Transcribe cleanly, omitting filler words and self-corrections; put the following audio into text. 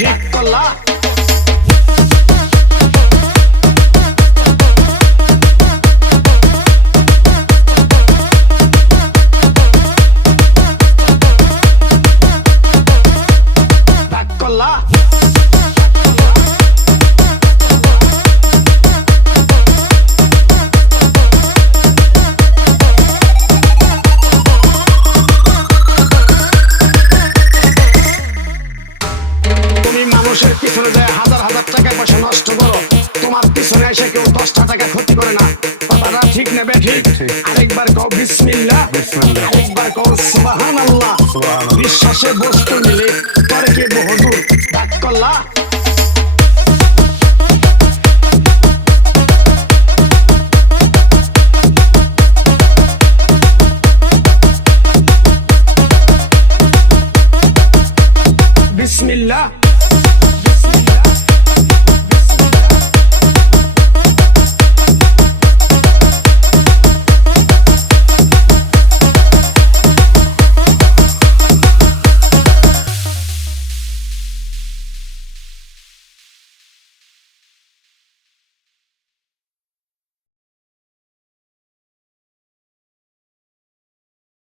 ঠিক করলা। মানুষের পিছনে যায় হাজার হাজার টাকা পয়সা নষ্ট করো, তোমার পিছনে এসে কেউ 10টা টাকা ক্ষতি করে না। কথাটা ঠিক নেবে ঠিক। আরেকবার কও বিসমিল্লাহ, আরেকবার কও সুবহানাল্লাহ। বিশ্বাসে বস্তু মিলে তর্কে বহুদূর। ডাক করলা। বিসমিল্লাহ।